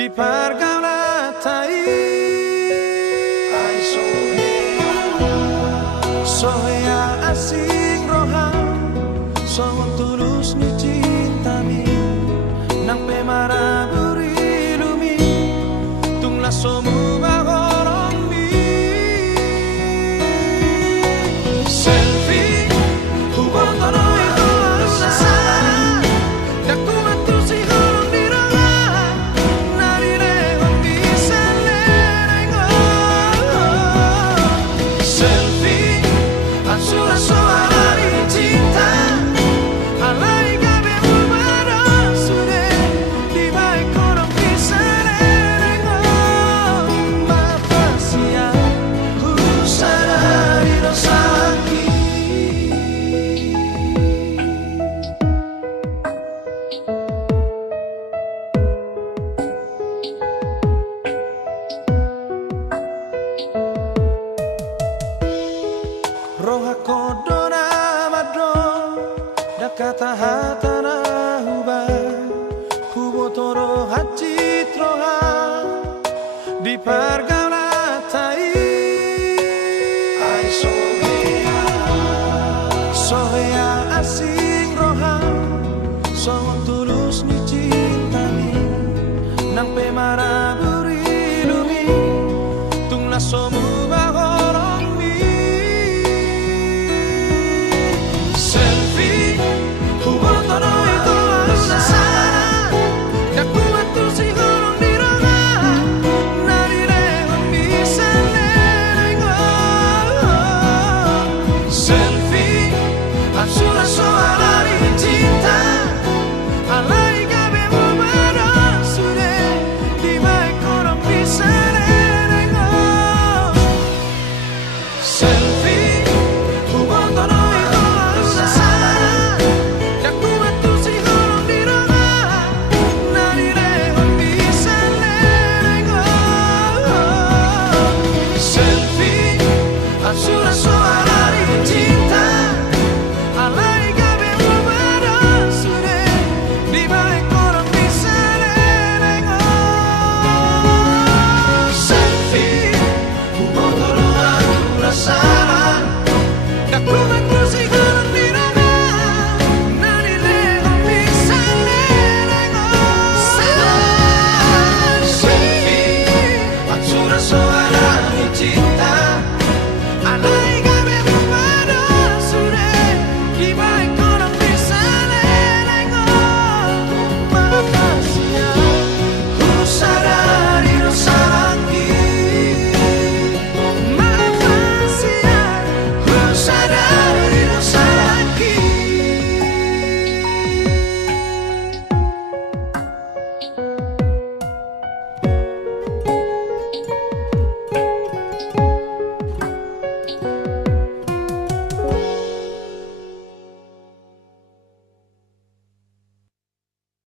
di pergaulan sohea asing rohang song tulus ni cinta mi nang pemara berilumi tung la somu bagorong mi selfie hubong tono itu asa daku mantu si horong di rola nari rehong di selengo selfie ansura soari cinta alai gabe ubara sude di baik korong di selengo mapasia husara di rosaki roha kodona madro dakata hatana huba hubotoro hachit roha di